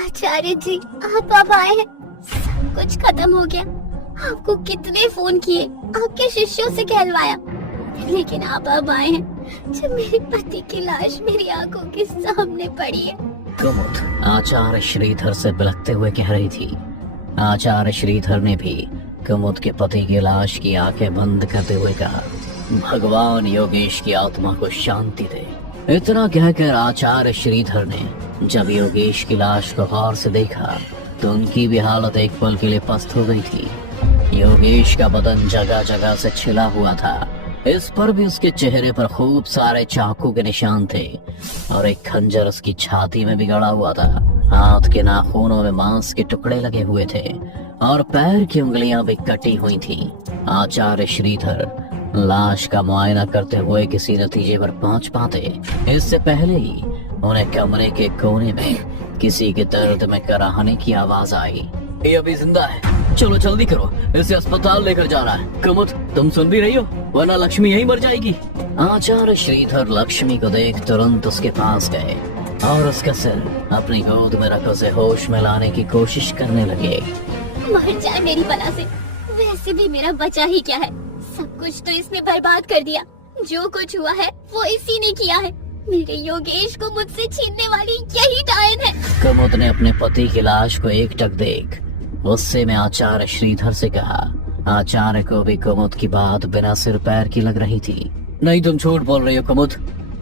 आचार्य जी, आप अब आए हैं। सब कुछ खत्म हो गया। आपको कितने फोन किए, आपके शिष्यों से कहलवाया, लेकिन आप अब आए हैं जब मेरे पति की लाश मेरी आंखों के सामने पड़ी है। कुमुद आचार्य श्रीधर से बिलखते हुए कह रही थी। आचार्य श्रीधर ने भी कुमुद के पति की लाश की आंखें बंद करते हुए कहा, भगवान योगेश की आत्मा को शांति दे। इतना कहकर आचार्य श्रीधर ने जब योगेश की लाश को गौर से देखा तो उनकी भी हालत एक पल के लिए पस्त हो गई थी। योगेश का बदन जगह जगह से छिला हुआ था। इस पर भी उसके चेहरे पर खूब सारे चाकू के निशान थे और एक खंजर उसकी छाती में भी गड़ा हुआ था। हाथ के नाखूनों में मांस के टुकड़े लगे हुए थे और पैर की उंगलियां भी कटी हुई थीं। आचार्य श्रीधर लाश का मुआयना करते हुए किसी नतीजे पर पहुंच पाते इससे पहले ही उन्हें कमरे के कोने में किसी के दर्द में कराहने की आवाज आई। ये अभी जिंदा है, चलो जल्दी करो, इसे अस्पताल लेकर जाना है। कुमुद, तुम सुन भी रही हो, वरना लक्ष्मी यहीं मर जाएगी। आचार्य श्रीधर लक्ष्मी को देख तुरंत उसके पास गए और उसका सिर अपनी गोद में रख उसे होश में लाने की कोशिश करने लगे। मर जाए मेरी बला से, वैसे भी मेरा बचा ही क्या है। सब कुछ तो इसमें बर्बाद कर दिया। जो कुछ हुआ है वो इसी ने किया है। मेरे योगेश को मुझसे छीनने वाली यही डायन है। कुमुद ने अपने पति की लाश को एकटक देख गुस्से में आचार्य श्रीधर से कहा। आचार्य को भी कुमुद की बात बिना सिर पैर की लग रही थी। नहीं, तुम झूठ बोल रही हो कुमुद,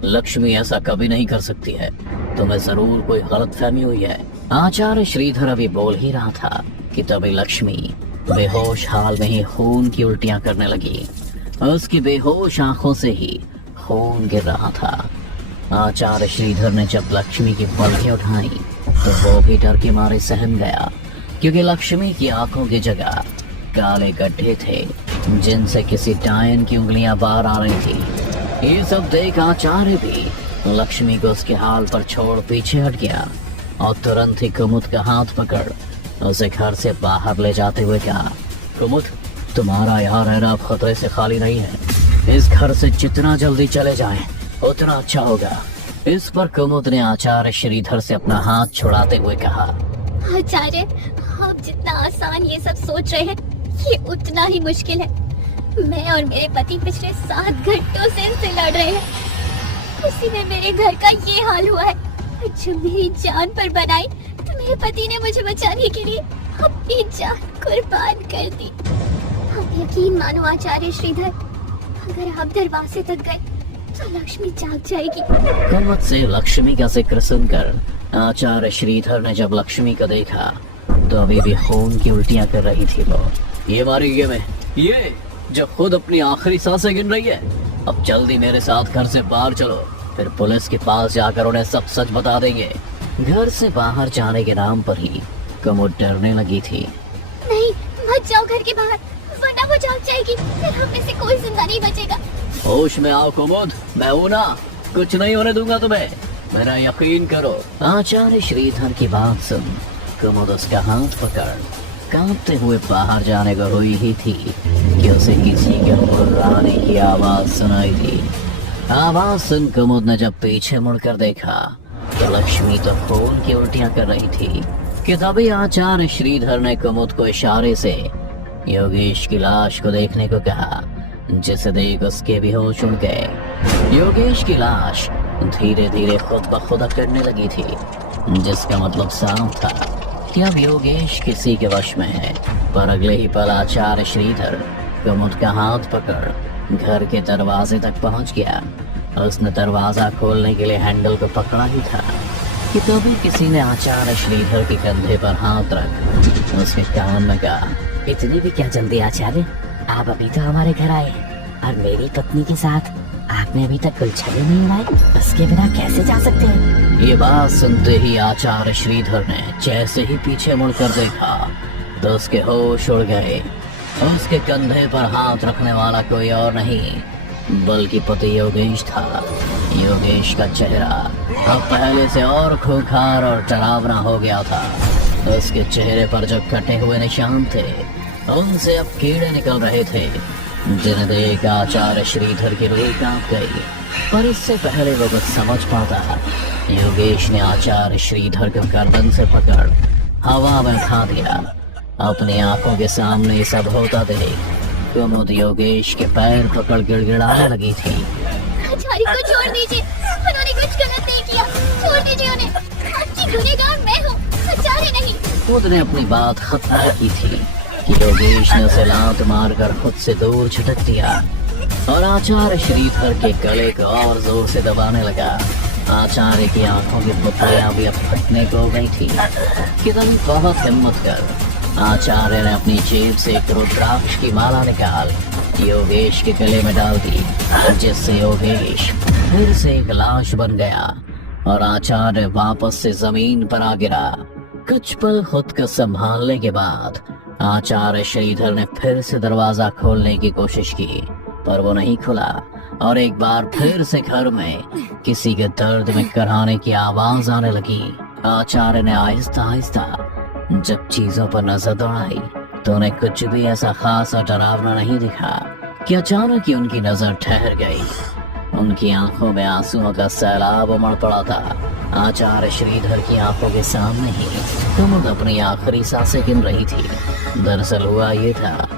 लक्ष्मी ऐसा कभी नहीं कर सकती है, तुम्हें जरूर कोई गलतफहमी हुई है। आचार्य श्रीधर अभी बोल ही रहा था कि तभी लक्ष्मी बेहोश हाल में ही खून की उल्टियां करने लगी। उसकी बेहोश आंखों से ही खून गिर रहा था। आचार्य श्रीधर ने जब लक्ष्मी की पलकें उठाई तो वो भी डर के मारे सहम गया, क्योंकि लक्ष्मी की आंखों की जगह काले गड्ढे थे जिनसे किसी डायन की उंगलियां बाहर आ रही थी। ये सब देख आचार्य भी लक्ष्मी को उसके हाल पर छोड़ पीछे हट गया और तुरंत ही कुमुद का हाथ पकड़ उसे घर से बाहर ले जाते हुए कहा, कुमुद, तुम्हारा यहाँ रहना अब खतरे से खाली नहीं है। इस घर से जितना जल्दी चले जाएं, उतना अच्छा होगा। इस पर कुमुद ने आचार्य श्रीधर से अपना हाथ छुड़ाते हुए कहा, आचार्य, आप जितना आसान ये सब सोच रहे हैं, ये उतना ही मुश्किल है। मैं और मेरे पति पिछले 7 घंटों से इनसे लड़ रहे हैं। उसी में मेरे घर का ये हाल हुआ है। जो मेरी जान पर बनाई तो मेरे पति ने मुझे बचाने के लिए अपनी जान कुर्बान कर दी। आप यकीन मानो आचार्य श्रीधर, अगर आप दरवाजे तक गए तो लक्ष्मी जाग जाएगी। कुमुद से लक्ष्मी का जिक्र सुनकर आचार्य श्रीधर ने जब लक्ष्मी को देखा तो अभी भी खून की उल्टियां कर रही थी। वो ये मारी गेम है, ये जो खुद अपनी आखिरी सांसें गिन रही है। अब जल्दी मेरे साथ घर से बाहर चलो, फिर पुलिस के पास जाकर उन्हें सब सच बता देंगे। घर से बाहर जाने के नाम पर ही कुमुद डरने लगी थी। नहीं, मत जाओ घर के बाहर, वरना वो जाग जाएगी, फिर हम में से कोई जिंदा नहीं बचेगा। होश में आओ कुमुद, मैं हूं ना, कुछ नहीं होने दूंगा तुम्हें, मेरा यकीन करो। आचार्य श्रीधर की बात सुन कुमुद उसका हाथ पकड़ कांपते हुए बाहर जाने को हुई ही थी कि उसे किसी के मुर्राने की आवाज सुनाई दी। आवाज सुन कुमुद ने जब पीछे मुड़कर देखा तो लक्ष्मी तो खून की उल्टियां कर रही थी कि तभी आचार्य श्रीधर ने कुमुद को इशारे से योगेश की लाश को देखने को कहा, जिसे देख उसके भी होश उड़ गए। योगेश की लाश धीरे धीरे खुद ब खुद अकड़ने लगी थी, जिसका मतलब साफ था कि अब योगेश किसी के वश में है। पर अगले ही पल आचार्य श्रीधर कुमुद का हाथ पकड़ घर के दरवाजे तक पहुंच गया। उसने दरवाजा खोलने के लिए हैंडल को पकड़ा ही था कि तभी किसी ने आचार्य श्रीधर के कंधे पर हाथ रख उसके कान में कहा, इतनी भी क्या जल्दी आचार्य, आप अभी तो हमारे घर आए और मेरी पत्नी के साथ आपने अभी तक गुलछा भी नहीं लाए, उसके बिना कैसे जा सकते हैं? ये बात सुनते ही आचार्य श्रीधर ने जैसे ही पीछे मुड़कर देखा तो उसके होश उड़ गए। उसके कंधे पर हाथ रखने वाला कोई और नहीं बल्कि पति योगेश था। योगेश का चेहरा अब पहले से और खूंखार और डरावना हो गया था। उसके चेहरे पर जो कटे हुए निशान थे उनसे अब कीड़े निकल रहे थे, जिन्हें देख आचार्य श्रीधर की रूह कांप गई। पर इससे पहले वो कुछ समझ पाता, योगेश ने आचार्य श्रीधर को गर्दन से पकड़ हवा में उठा दिया। अपनी आंखों के सामने ये सब होता देख कुमुद योगेश के पैर पकड़ गिड़गिड़ाने लगी थी। आचार्य को छोड़ दीजिए, उन्होंने कुछ गलत नहीं किया, छोड़ दीजिए उन्हें। आपकी गुनहगार मैं हूँ, आचार्य नहीं। कुमुद ने अपनी बात खत्म की थी कि योगेश ने उसे लात मारकर खुद से दूर झटक दिया और आचार्य श्रीधर के गले को और जोर से दबाने लगा। आचार्य की आंखों की पुतलियां भी अब फटने को हो गई थी कि तभी बहुत हिम्मत कर आचार्य ने अपनी जेब से एक रुद्राक्ष की माला निकाल योगेश के गले में डाल दी, जिससे योगेश फिर से एक लाश बन गया और आचार्य वापस से जमीन पर आ गिरा। कुछ पल खुद को संभालने के बाद आचार्य श्रीधर ने फिर से दरवाजा खोलने की कोशिश की, पर वो नहीं खुला और एक बार फिर से घर में किसी के दर्द में कराने की आवाज आने लगी। आचार्य ने आहिस्ता आहिस्ता जब चीजों पर नजर दौड़ाई तो उन्हें कुछ भी ऐसा खास और डरावना नहीं दिखा कि अचानक ही उनकी नजर ठहर गई। उनकी आंखों में आंसुओं का सैलाब उमड़ पड़ा था। आचार्य श्रीधर की आंखों के सामने ही कुमुद अपनी आखिरी सांसें गिन रही थी। दरअसल हुआ ये था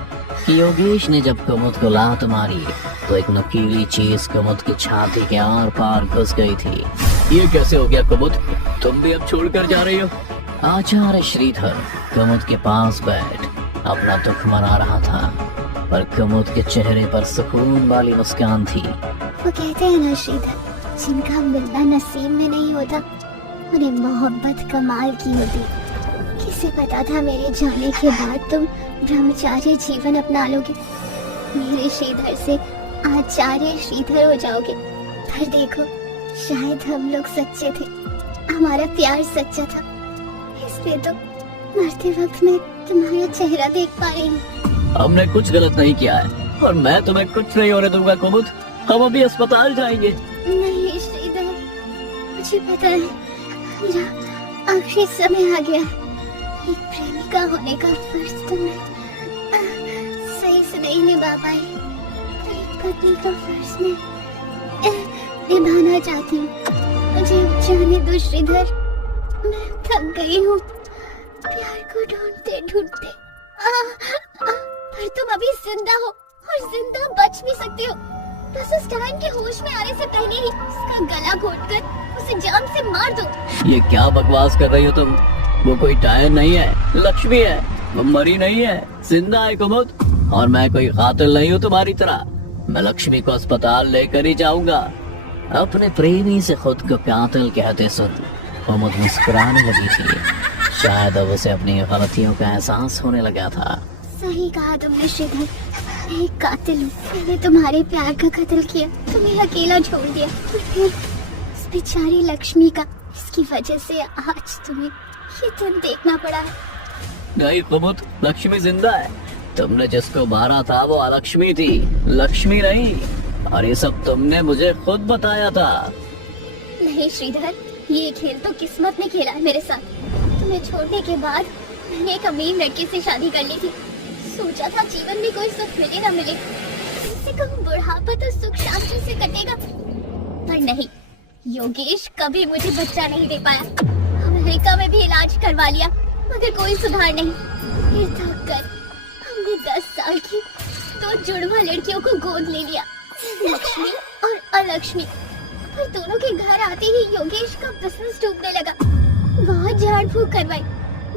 कि योगेश ने जब कुमुद को लात मारी तो एक नुकीली चीज कुमुद की छाती के आर पार घुस गई थी। ये कैसे हो गया कुमुद, तुम भी अब छोड़कर जा रही हो? आचार्य श्रीधर कुमुद के पास बैठ अपना दुख मना रहा था, पर कुमुद के चेहरे पर सुकून वाली मुस्कान थी। वो कहते हैं ना श्रीधर, जिनका मिलना नसीब में नहीं होता उन्हें मोहब्बत कमाल की होती। किसे पता था मेरे जाने के बाद तुम ब्रह्मचार्य जीवन अपना लोगे, मेरे श्रीधर से आचार्य श्रीधर हो जाओगे। पर देखो, शायद हम लोग सच्चे थे, हमारा प्यार सच्चा था, इसलिए तो मरते वक्त मैं तुम्हारा चेहरा देख पा रही हूँ। हमने कुछ गलत नहीं किया है और मैं तुम्हें कुछ नहीं होने दूंगा कुमुद। हम अभी अस्पताल जाएंगे। नहीं श्रीधर, मुझे पता है मेरा आखिरी समय आ गया। एक प्रेमिका होने का फर्ज तो मैं सही से नहीं निभा पाई, तो एक पत्नी का फर्ज मैं निभाना चाहती हूँ। मुझे जाने दो श्रीधर, मैं थक गई हूँ प्यार को ढूंढते ढूंढते। पर तुम अभी जिंदा हो और जिंदा बच भी सकते हो। बस उस टाइम के होश में आने से पहले ही उसका गला घोटकर उसे जान से मार दो। ये क्या बकवास कर रही हो तुम? वो कोई टायर नहीं है, लक्ष्मी है, वो मरी नहीं है, जिंदा है कुमुद। और मैं कोई कातिल नहीं हूँ तुम्हारी तरह। मैं लक्ष्मी को अस्पताल लेकर ही जाऊंगा। अपने प्रेमी से खुद को कातिल कहते सुन कुमुद मुस्कुराने लगी थी। शायद अब उसे अपनी गलतियों का एहसास होने लगा था। सही कहा तुमने श्रीधर, मैं एक कातिल हूँ। मैंने तुम्हारे प्यार का कत्ल किया, तुम्हें अकेला छोड़ दिया और फिर उस बेचारी लक्ष्मी का। इसकी वजह से आज तुम्हें ये दिन देखना पड़ा है। नहीं कुमुद, लक्ष्मी जिंदा है। तुमने जिसको मारा था वो अलक्ष्मी थी, लक्ष्मी नहीं। और ये सब तुमने मुझे खुद बताया था। नहीं श्रीधर, ये खेल तो किस्मत ने खेला है मेरे साथ। तुम्हें छोड़ने के बाद मैंने एक अमीर लड़के से शादी कर ली थी। सोचा था जीवन में कोई सुख मिले ना मिले, कम से कम बुढ़ापा तो सुख शांति से कटेगा। पर नहीं, योगेश कभी मुझे बच्चा नहीं दे पाया। अमेरिका में भी इलाज करवा लिया मगर कोई सुधार नहीं। फिर थक कर हमने 10 साल की 2 जुड़वा लड़कियों को गोद ले लिया, लक्ष्मी और अलक्ष्मी। पर दोनों के घर आते ही योगेश का बिजनेस डूबने लगा। बहुत झाड़ फूक करवाई,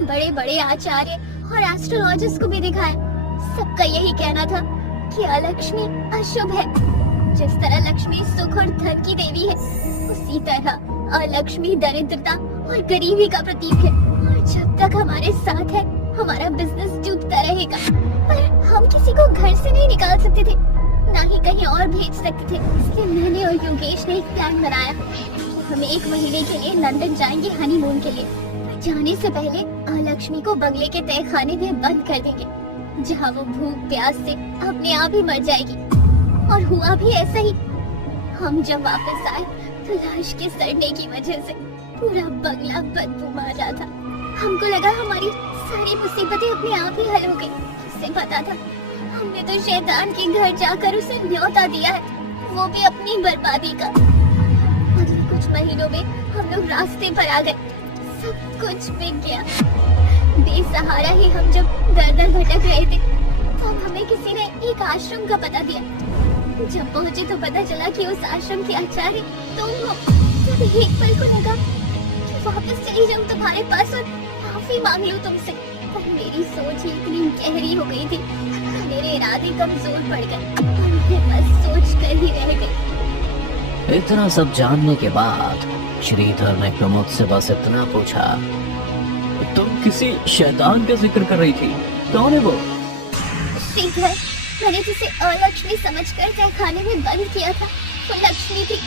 बड़े बड़े आचार्य और एस्ट्रोलॉजिस्ट को भी दिखाया। सबका यही कहना था कि अलक्ष्मी अशुभ है। जिस तरह लक्ष्मी सुख और धन की देवी है, उसी तरह अलक्ष्मी दरिद्रता और गरीबी का प्रतीक है। और जब तक हमारे साथ है हमारा बिजनेस डूबता रहेगा। पर हम किसी को घर से नहीं निकाल सकते थे, ना ही कहीं और भेज सकते थे। इसलिए मैंने और योगेश ने एक प्लान बनाया। हम 1 महीने के लिए लंदन जाएंगे हनीमून के लिए। पर जाने से पहले अलक्ष्मी को बंगले के तहखाने में बंद कर देंगे, जहाँ वो भूख प्यास से अपने आप ही मर जाएगी। और हुआ भी ऐसा ही। हम जब वापस आए तो लाश के सड़ने की वजह से पूरा बंगला बदबू मार रहा था। हमको लगा हमारी सारी मुसीबतें अपने आप ही हल हो गई। उसे पता था हमने तो शैतान के घर जाकर उसे न्योता दिया है। वो भी अपनी बर्बादी का। अगले कुछ महीनों में हम लोग रास्ते पर आ गए, सब कुछ बिक गया। बेसहारा ही हम जब दर-दर भटक रहे थे, तब हमें किसी ने एक आश्रम का पता दिया। जब पहुंचे तो पता चला कि उस आश्रम के आचार्य तुम हो। तब एक पल को लगा कि वापस चली जाऊं तुम्हारे पास और माफी मांग लूं तुमसे, पर मेरी सोच ही इतनी गहरी हो गई थी, मेरे इरादे कमजोर पड़ गए और मैं बस सोच कर ही रह गई। इतना सब जानने के बाद श्रीधर ने कुमुद से बस इतना पूछा, तुम किसी शैतान का जिक्र कर रही थी, कौन है वो? श्रीधर, मैंने जिसे अलक्ष्मी समझकर तहखाने में बंद किया था, वो लक्ष्मी थी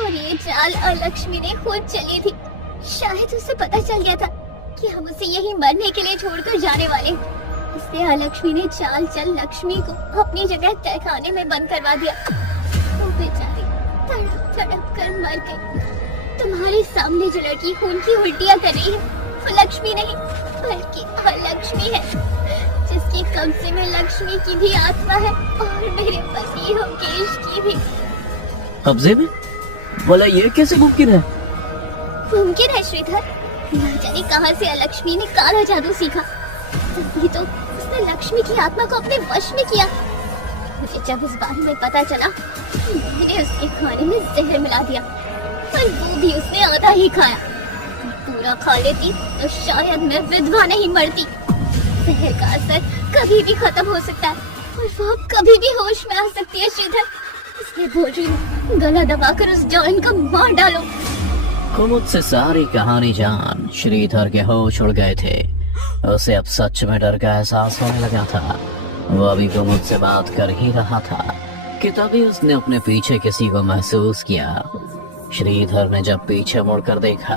और ये चाल अलक्ष्मी ने खुद चली थी। शायद उसे पता चल गया था कि हम उसे यहीं मरने के लिए छोड़कर जाने वाले, इसलिए अलक्ष्मी ने चाल चल लक्ष्मी को अपनी जगह तहखाने में बंद करवा दिया। वो बेचारी तड़प तड़प कर मर गई। तुम्हारे सामने जो लड़की खून की उल्टियां कर रही है, वो लक्ष्मी नहीं बल्कि अलक्ष्मी है, जिसके कब्जे में लक्ष्मी की भी आत्मा है और मेरे पति योगेश की भी। कब्जे में? बोला ये कैसे मुमकिन है? मुमकिन है श्रीधर, न जाने कहां से अलक्ष्मी ने काला जादू सीखा, तभी तो उसने लक्ष्मी की आत्मा को अपने वश में किया। मुझे जब इस बारे में पता चला, मैंने उसके खाने में जहर मिला दिया, पर वो भी उसने आधा ही खाया। पूरा खा लेती तो शायद मैं विधवा नहीं मरती। जहर का असर कभी भी खत्म हो सकता है और वो कभी भी होश में आ सकती है श्रीधर, इसलिए बोल रही हूँ, गला दबाकर उस जॉन को मार डालो। कुमुद से सारी कहानी जान श्रीधर के होश उड़ गए थे। उसे अब सच में डर का एहसास होने लगा था। वो अभी कुमुद से बात कर ही रहा था कि तभी उसने अपने पीछे किसी को महसूस किया। श्रीधर ने जब पीछे मुड़कर देखा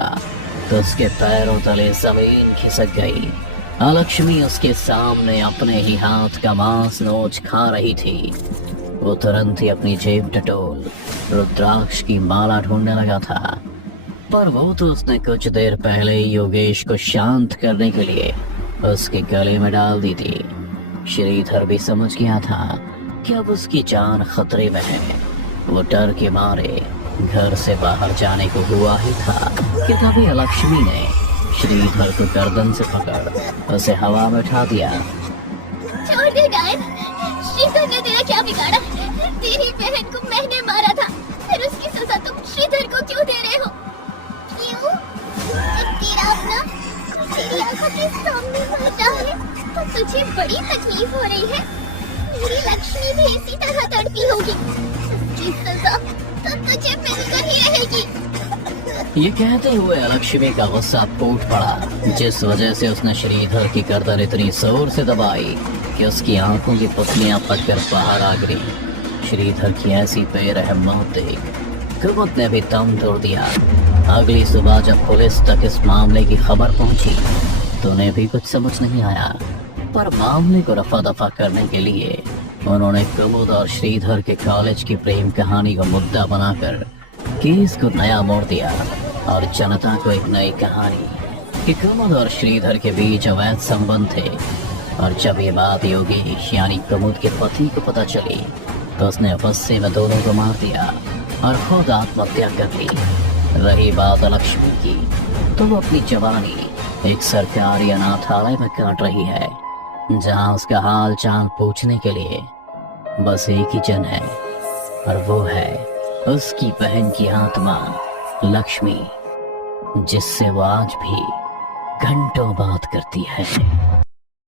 तो उसके पैरों तले जमीन खिसक गई। अलक्ष्मी उसके सामने अपने ही हाथ का मांस नोच खा रही थी। वो तुरंत ही अपनी जेब टटोल रुद्राक्ष की माला ढूंढने लगा था, पर वो तो उसने कुछ देर पहले ही योगेश को शांत करने के लिए उसके गले में डाल दी थी। श्रीधर भी समझ गया था कि अब उसकी जान खतरे में है। वो डर के मारे घर से बाहर जाने को हुआ ही था कि तभी अलक्ष्मी ने श्रीधर को गर्दन से पकड़ उसे हवा में उठा दिया। छोड़ दे गायब, श्रीधर ने तेरा क्या बिगाड़ा? तेरी बहन को मैंने मारा था, फिर उसकी सजा तुम श्रीधर को क्यों दे रहे हो? क्यों? जब तेरा अपना कोई तेरी आंखों के सामने मर रहा है तो तुझे बड़ी तकलीफ हो रही है। मेरी लक्ष्मी भी इसी तरह तड़पी होगी, उसकी सजा तो तुझे मिलकर ही रहेगी। ये कहते हुए अलक्ष्मी का गुस्सा फूट पड़ा, जिस वजह से उसने श्रीधर की गर्दन इतनी जोर से दबाई कि उसकी आंखों की पुतलियां फटकर बाहर आ गई। श्रीधर की ऐसी बेरहम मौत देख कुमुद ने भी दम तोड़ दिया। अगली सुबह जब पुलिस तक इस मामले की खबर पहुंची तो उन्हें भी कुछ समझ नहीं आया, पर मामले को रफा दफा करने के लिए उन्होंने कुमुद और श्रीधर के कॉलेज की प्रेम कहानी को मुद्दा बनाकर केस को नया मोड़ दिया और जनता को एक नई कहानी कि कुमुद और श्रीधर के बीच अवैध संबंध थे। और जब ये बात योगेश यानी कुमुद के पति को पता चली तो उसने गुस्से में दोनों को मार दिया और खुद आत्महत्या कर ली। रही बात लक्ष्मी की, तो वो अपनी जवानी एक सरकारी अनाथालय में काट रही है, जहां उसका हाल चाल पूछने के लिए बस एक ही जन है और वो है उसकी बहन की आत्मा लक्ष्मी, जिससे वो आज भी घंटों बात करती है।